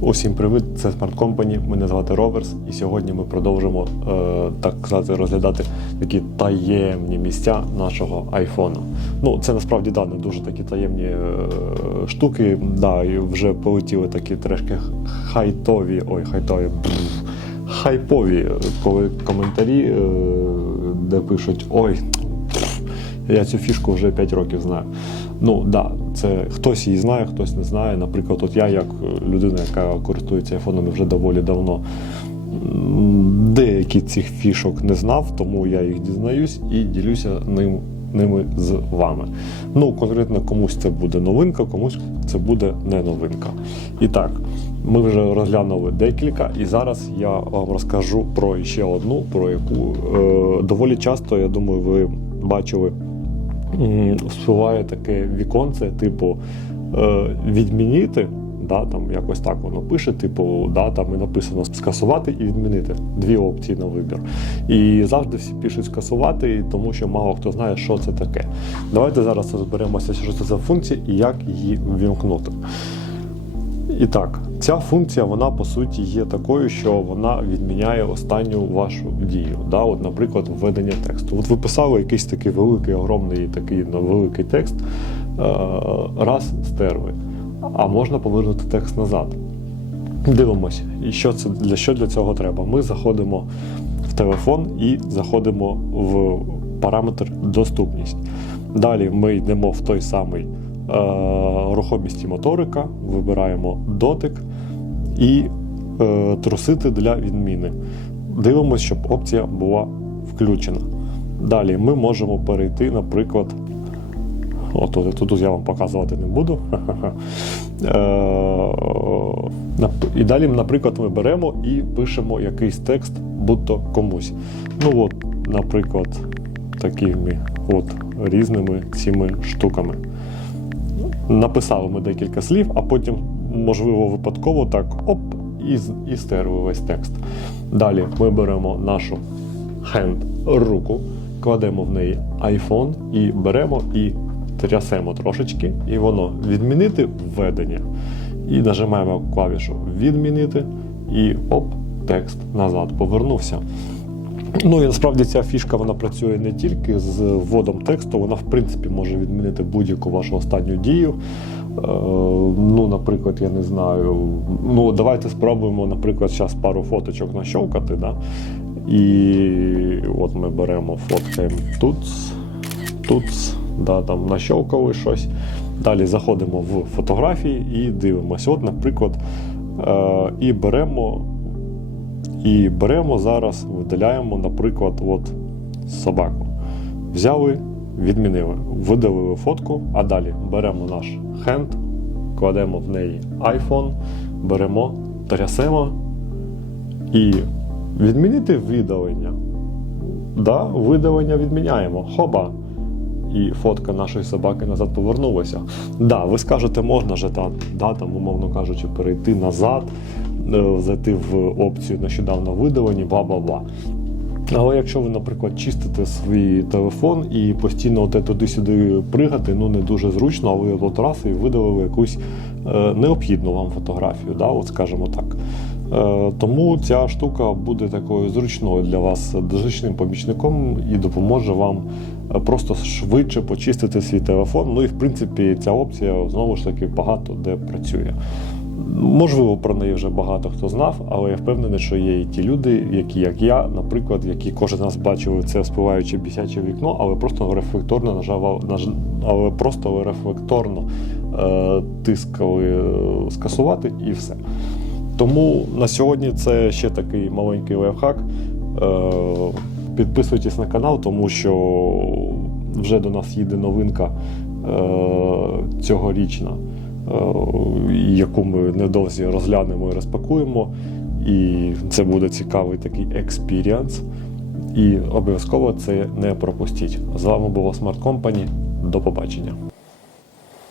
Усім привіт! Це Smart Company, Мене звати Роверс, і сьогодні ми продовжимо е, так сказати розглядати такі таємні місця нашого айфона. Ну, це насправді да, не дуже такі таємні е, штуки. Да, і вже полетіли такі трошки хайтові, ой, хайтові. бф, Хайпові коли коментарі, е, де пишуть Ой, я цю фішку вже 5 років знаю. Ну да, це хтось її знає, хтось не знає. Наприклад, от я, як людина, яка користується айфонами вже доволі давно, деякі цих фішок не знав, тому я їх дізнаюсь і ділюся ним. Ними з вами. Ну, конкретно комусь це буде новинка, комусь це буде не новинка. І так, ми вже розглянули декілька, і зараз я вам розкажу про ще одну, про яку е, доволі часто, я думаю, ви бачили м, спливає таке віконце, типу е, відмінити. Да, там якось так воно пише, типу, да, там і написано скасувати і відмінити. Дві опції на вибір. І завжди всі пишуть скасувати, тому що мало хто знає, що це таке. Давайте зараз розберемося, що це за функція і як її ввімкнути. І так, ця функція, вона по суті є такою, що вона відміняє останню вашу дію. Да? От, наприклад, введення тексту. От ви писали якийсь такий великий, огромний такий ну, великий текст, е, раз стерли, а можна повернути текст назад. Дивимося, і що це для що для цього треба. Ми заходимо в телефон і заходимо в параметр доступність. Далі ми йдемо в той самий рухомість моторика, вибираємо дотик і е, трусити для відміни. Дивимося, щоб опція була включена. Далі ми можемо перейти, наприклад. От тут я вам показувати не буду. Е, І далі, наприклад, ми беремо і пишемо якийсь текст, будь-то комусь. Ну от, наприклад, такими от різними цими штуками. Написали ми декілька слів, а потім, можливо, випадково так оп, і, і стерли весь текст. Далі ми беремо нашу hand руку, кладемо в неї iPhone і беремо і трясемо трошечки, і воно відмінити введення. І нажимаємо клавішу відмінити, і оп, текст назад повернувся. Ну і насправді ця фішка вона працює не тільки з вводом тексту, вона в принципі може відмінити будь-яку вашу останню дію. Е, ну, наприклад, я не знаю. Ну, давайте спробуємо, наприклад, зараз пару фоточок нащовкати. Да? І от ми беремо, фоткаємо тут, тут, да, там нащовкали щось. Далі заходимо в фотографії і дивимося. От, наприклад, е, і беремо і беремо зараз, видаляємо, наприклад, от собаку. Взяли, відмінили, видалили фотку, а далі беремо наш хенд, кладемо в неї iPhone, беремо, трясемо і відмінити видалення. Да, видалення відміняємо. Хоба. І фотка нашої собаки назад повернулася. Да, ви скажете, можна же та, да, там, умовно кажучи, перейти назад, зайти в опцію нещодавно видалені, бла бла бла. Але якщо ви, наприклад, чистите свій телефон і постійно от туди-сюди пригати, ну не дуже зручно, а ви от раз і видалили якусь е, необхідну вам фотографію, да, от скажімо так. Е, тому ця штука буде такою зручною для вас зручним помічником і допоможе вам е, просто швидше почистити свій телефон. Ну і в принципі ця опція знову ж таки багато де працює. Можливо, про неї вже багато хто знав, але я впевнений, що є і ті люди, які, як я, наприклад, які кожен раз бачили це спливаюче бісяче вікно, але просто рефлекторно нажав, але просто рефлекторно е, тискали е, скасувати і все. Тому на сьогодні це ще такий маленький лайфхак. Е, Підписуйтесь на канал, тому що вже до нас їде новинка е, цьогорічна, яку ми недовзі розглянемо і розпакуємо. І це буде цікавий такий експіріанс. І обов'язково це не пропустіть. З вами була Smart Company. До побачення.